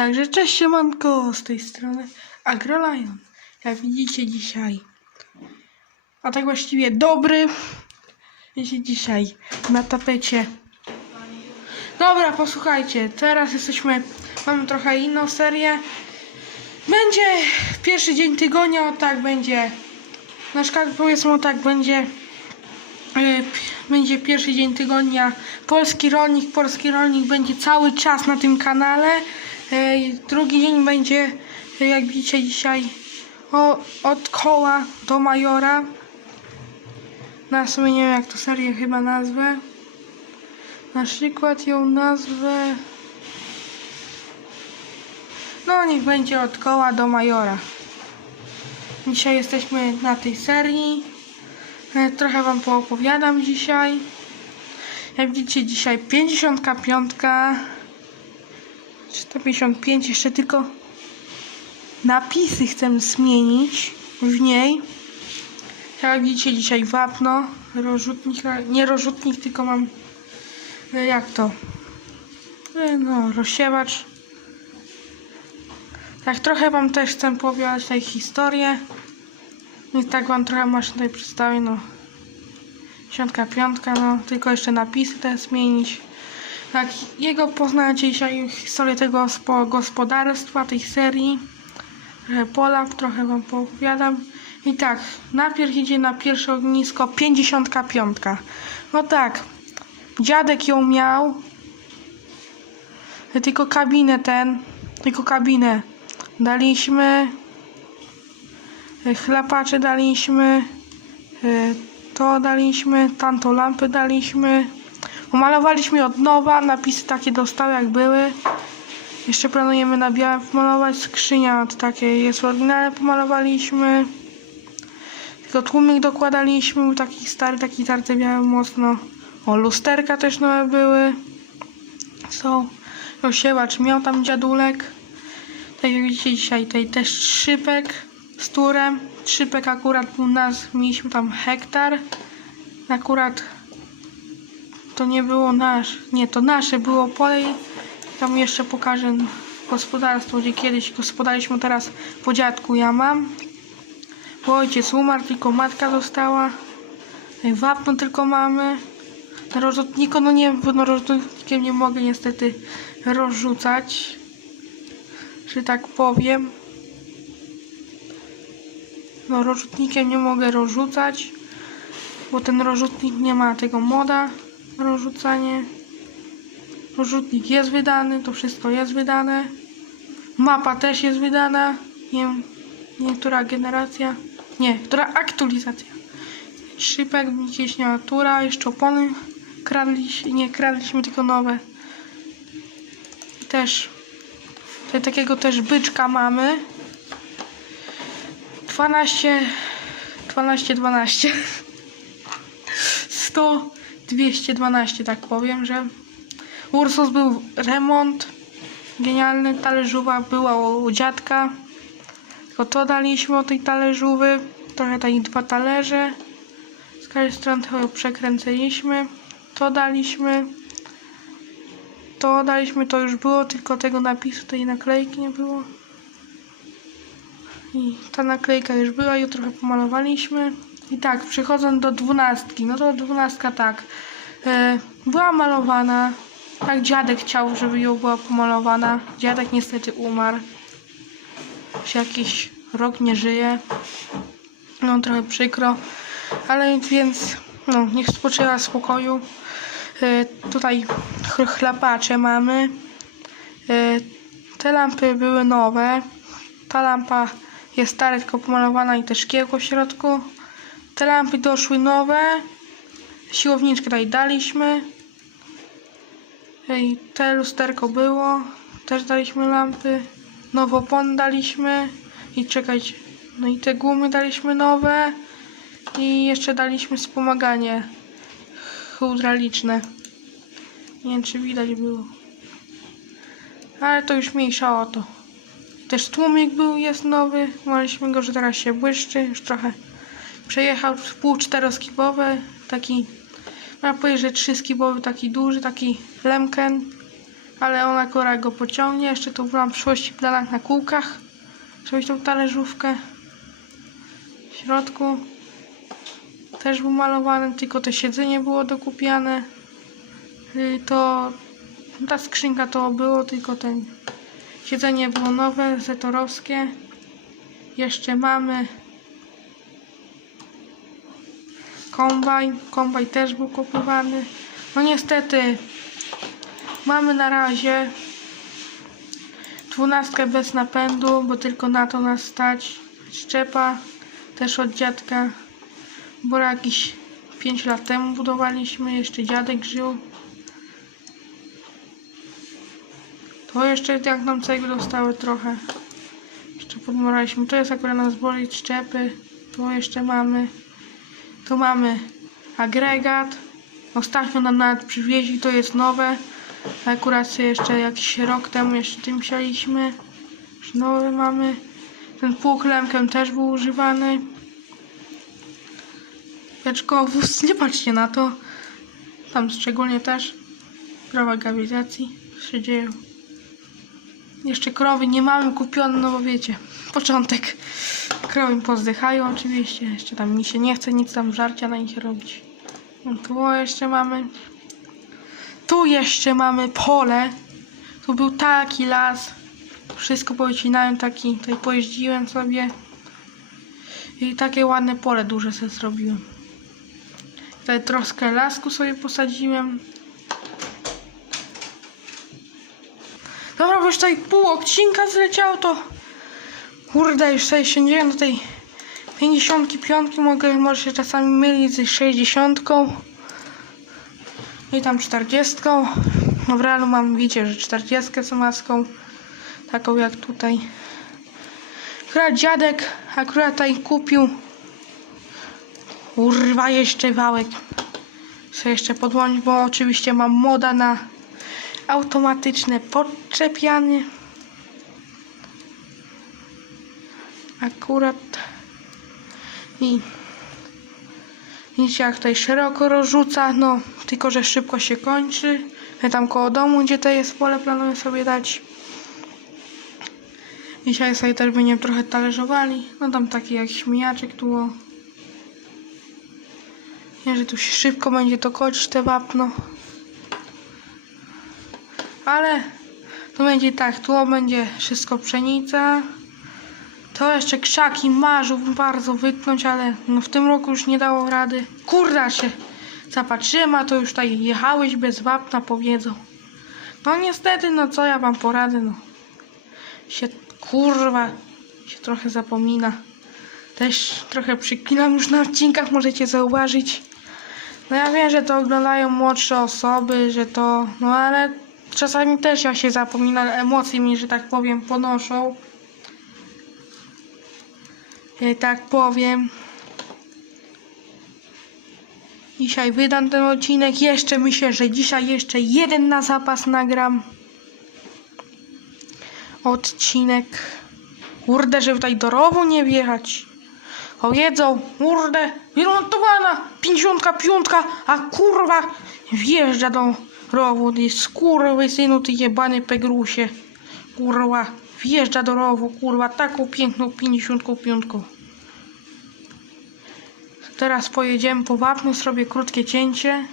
Także cześć siemanko z tej strony AgroLion. Jak widzicie dzisiaj, a tak właściwie dobry, wiecie dzisiaj na tapecie. Dobra, posłuchajcie, teraz jesteśmy, mamy trochę inną serię. Będzie pierwszy dzień tygodnia, tak będzie, nasz kanał powiedzmy tak będzie, pi- będzie pierwszy dzień tygodnia. Polski rolnik, polski rolnik będzie cały czas na tym kanale. Drugi dzień będzie, jak widzicie dzisiaj, o, od koła do majora. Na sumie nie wiem jak to serię chyba nazwę. Na przykład ją nazwę. No niech będzie od koła do majora. Dzisiaj jesteśmy na tej serii. E, Trochę wam poopowiadam dzisiaj. Jak widzicie dzisiaj 55. 155 jeszcze tylko napisy chcę zmienić w niej. Jak widzicie dzisiaj wapno, rozrzutnik, nie rozrzutnik, tylko mam e, jak to? E, No, rozsiewacz. Tak, trochę wam też chcę powiedzieć tej historię. I tak wam trochę maszyn tutaj przedstawię, no. Dziesiątka, piątka, no. Tylko jeszcze napisy te zmienić. Tak, jego poznacie dzisiaj historię tego spo- gospodarstwa, tej serii. Trochę pola, trochę wam poopowiadam. I tak, najpierw idzie na pierwsze ognisko 55. No tak, dziadek ją miał. Tylko kabinę ten, tylko kabinę daliśmy. y, Chlapacze daliśmy. To daliśmy, tamtą lampę daliśmy. Umalowaliśmy od nowa, napisy takie dostały jak były. Jeszcze planujemy na białe pomalować. Skrzynia to takie jest w oryginale pomalowaliśmy. Tylko tłumik dokładaliśmy, był taki stary, taki tarty biały mocno. O, lusterka też nowe były. Są. Rozsiewacz miał tam dziadulek. Tak jak widzicie dzisiaj tutaj też trzypek z turem. Trzypek akurat u nas mieliśmy tam hektar. Akurat to nie było nasz, nie, to nasze było pole tam jeszcze pokażę gospodarstwo, gdzie kiedyś gospodariliśmy, teraz po dziadku ja mam. Bo ojciec umarł, tylko matka została. Wapno tylko mamy. Na rozrzutniku, no nie, no rozrzutnikiem nie mogę niestety rozrzucać. Że tak powiem. No rozrzutnikiem nie mogę rozrzucać. Bo ten rozrzutnik nie ma tego moda rozrzucanie. Rozrzutnik jest wydany, to wszystko jest wydane. Mapa też jest wydana. Nie wiem, nie która generacja. Nie, która aktualizacja. Szypek, ciśniatura, jeszcze opony kradliśmy, nie kradliśmy, tylko nowe. I też tutaj takiego też byczka mamy. 12 12 12 100 212 tak powiem, że Ursus był remont genialny, talerzowa była u, dziadka. Tylko to daliśmy od tej talerzowy trochę tutaj dwa talerze. Z każdej strony trochę przekręciliśmy. To daliśmy. To daliśmy, to już było, tylko tego napisu, tej naklejki nie było. I ta naklejka już była, ją trochę pomalowaliśmy. I tak, przechodząc do dwunastki, no to dwunastka tak, e, była malowana, tak dziadek chciał, żeby ją była pomalowana. Dziadek niestety umarł, już jakiś rok nie żyje, no trochę przykro, ale więc, no niech spoczywa w spokoju. E, tutaj ch- chlapacze mamy, e, te lampy były nowe, ta lampa jest stara, tylko pomalowana i też szkiełko w środku. Te lampy doszły nowe. Siłowniczkę tutaj daliśmy. I te lusterko było. Też daliśmy lampy. Nowopon daliśmy. I czekać. No i te gumy daliśmy nowe. I jeszcze daliśmy wspomaganie hydrauliczne. Nie wiem czy widać było. Ale to już mniejsza o to. Też tłumik był, jest nowy. Mogliśmy go, że teraz się błyszczy. Już trochę przejechał pół czteroskibowy. Taki, można powiedzieć, że trzyskibowy, taki duży, taki lemken. ale on akurat go pociągnie. Jeszcze tu mam w przyszłości planach na kółkach, żeby tą talerzówkę. W środku też był malowany, tylko to siedzenie było dokupiane. Y, To ta skrzynka to było, tylko ten siedzenie było nowe, zetorowskie. Jeszcze mamy kombajn. Kombajn też był kupowany. No niestety mamy na razie dwunastkę bez napędu, bo tylko na to nas stać. Szczepa też od dziadka, bo jakiś 5 lat temu budowaliśmy, jeszcze dziadek żył. To jeszcze jak nam cegły dostały trochę. Jeszcze podmoraliśmy. To jest akurat na zbolić szczepy. Tu jeszcze mamy. Tu mamy agregat. Ostatnio nam nawet przywieźli, to jest nowe. Akurat jeszcze jakiś rok temu jeszcze tym sialiśmy. Już nowe mamy. Ten półklemkiem też był używany. Beczkowóz, nie patrzcie na to. Tam szczególnie też prawa grawitacji się dzieją. Jeszcze krowy nie mamy kupione, no bo wiecie, początek. Krowy pozdychają oczywiście, jeszcze tam mi się nie chce nic tam żarcia na nich robić. No tu jeszcze mamy. Tu jeszcze mamy pole. Tu był taki las. Wszystko powycinałem, taki, tutaj pojeździłem sobie. I takie ładne pole duże sobie zrobiłem. Tutaj troszkę lasku sobie posadziłem. Dobra, bo już tutaj pół odcinka zleciało, to kurde, już sobie siędziłem do tej 55, mogę może się czasami mylić z 60 i tam 40. No w realu mam, widzicie, że 40 z maską, taką jak tutaj. Akurat dziadek akurat tutaj kupił Kurwa, jeszcze wałek. Chcę jeszcze podłączyć, bo oczywiście mam moda na automatyczne podczepianie. Akurat. I jak tutaj szeroko rozrzuca, no tylko że szybko się kończy. Ja tam koło domu, gdzie to jest pole, planuję sobie dać. Dzisiaj sobie też trochę talerzowali. No tam taki jakiś mijaczek tu. O. Nie, że tu się szybko będzie to kończyć te wapno. Ale to będzie tak, tu będzie wszystko pszenica. To jeszcze krzaki marzył bardzo wytnąć, ale no w tym roku już nie dało rady. Kurda się zapatrzyłem, a to już tutaj jechałeś bez wapna, powiedzą. No niestety, no co ja wam poradzę, no. Się kurwa, się trochę zapomina. Też trochę przyklinam już na odcinkach, możecie zauważyć. No ja wiem, że to oglądają młodsze osoby, że to... No ale czasami też ja się zapominam, emocje mi, że tak powiem, ponoszą. Tak powiem. Dzisiaj wydam ten odcinek. Jeszcze myślę, że dzisiaj jeszcze jeden na zapas nagram. Odcinek. Kurde, żeby tutaj do rowu nie wjechać. Powiedzą, kurde, wymontowana 55, a kurwa wjeżdża do rowu. Ty skurwy synu, ty jebany pegrusie. Kurwa, wjeżdża do rowu, kurwa, taką piękną 55. Teraz pojedziemy po wapnu, zrobię krótkie cięcie.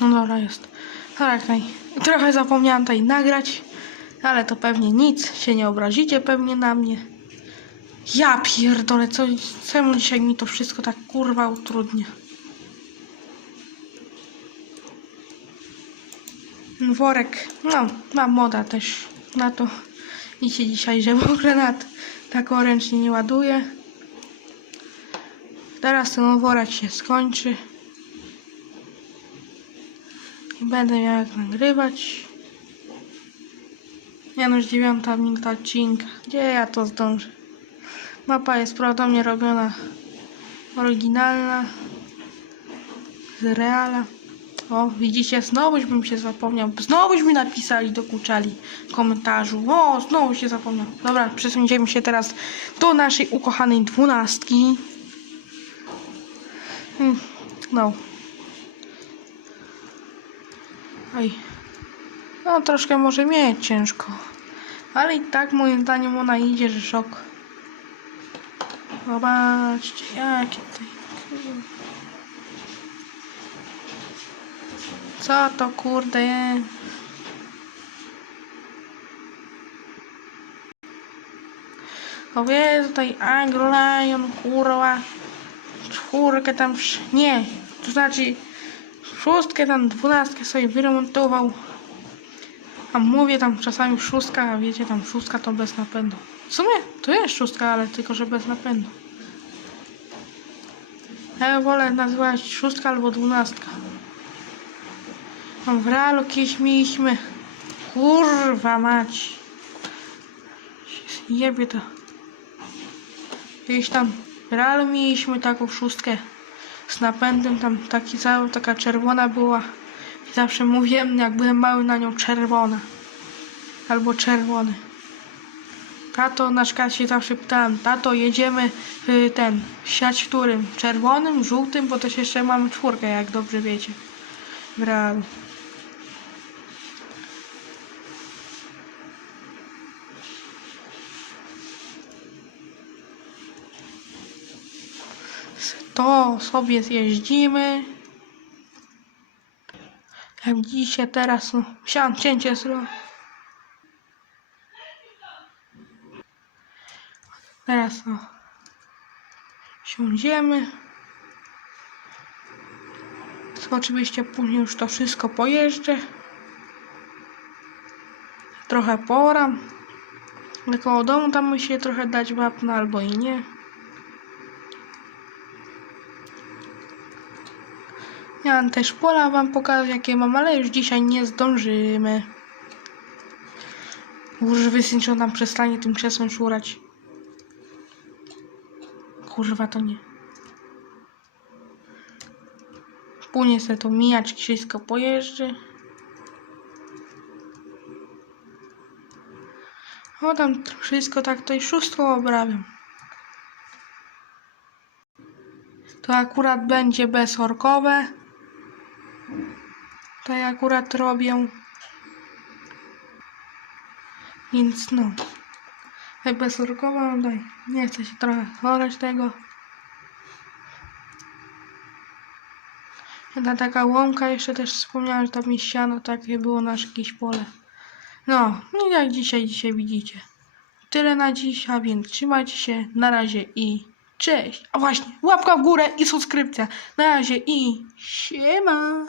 No dobra, jest. Tutaj. Trochę zapomniałam tutaj nagrać, ale to pewnie nic, się nie obrazicie pewnie na mnie. Ja pierdolę, co, czemu dzisiaj mi to wszystko tak kurwa utrudnia? Worek, no, mam moda też na to. I się dzisiaj, że w ogóle nad taką ręcznie nie ładuję. Teraz ten worek się skończy. I będę miał jak nagrywać. Ja już dziewiąta minuta odcinka. Gdzie ja to zdążę? Mapa jest prawdopodobnie robiona oryginalna z reala. O, widzicie, znowuż bym się zapomniał. Znowuż mi napisali, dokuczali w komentarzu. O, znowu się zapomniał. Dobra, przesunięciemy się teraz do naszej ukochanej dwunastki. Hmm, No. Oj. No troszkę może mieć ciężko. Ale i tak moim zdaniem ona idzie, że szok. Zobaczcie, jakie tutaj... Co to kurde jest? O wie, tutaj Anglo Lion, kurwa. Czwórkę tam, nie, to znaczy szóstkę tam, dwunastkę sobie wyremontował. A mówię tam czasami szóstka, a wiecie tam szóstka to bez napędu. W sumie to jest szóstka, ale tylko że bez napędu. Ja wolę nazywać szóstka albo dwunastka. Tam w realu kiedyś mieliśmy kurwa mać. Jebie to. Gdzieś tam realu mieliśmy taką szóstkę z napędem, tam taki cały, taka czerwona była. I zawsze mówiłem, jak byłem mały na nią czerwona. Albo czerwony. Tato, na przykład się zawsze pytałem, tato, jedziemy y, ten, siać którym? Czerwonym, żółtym, bo też jeszcze mamy czwórkę, jak dobrze wiecie. W realu. To sobie zjeździmy. Jak dzisiaj teraz, no, musiałam cięcie zrobić. Teraz no, siądziemy. Oczywiście później już to wszystko pojeżdżę. Trochę poram. Koło domu tam musi trochę dać wapna albo i nie. Miałam też pola wam pokazać jakie mam, ale już dzisiaj nie zdążymy. Czy on tam przestanie tym krzesłem szurać. Kurwa to nie. Później sobie to mijać, wszystko pojeżdżę. O tam t- wszystko tak to i szóstwo obrabiam. To akurat będzie bezorkowe. Ja akurat robię. Więc no. Jak bezorkowe, no daj. Nie chcę się trochę chorać tego. Jedna taka łąka, jeszcze też wspomniałem, że tam jest siano, takie było nasze jakieś pole. No, no jak dzisiaj, dzisiaj widzicie. Tyle na dziś, a więc trzymajcie się, na razie i cześć. A właśnie, łapka w górę i subskrypcja. Na razie i siema.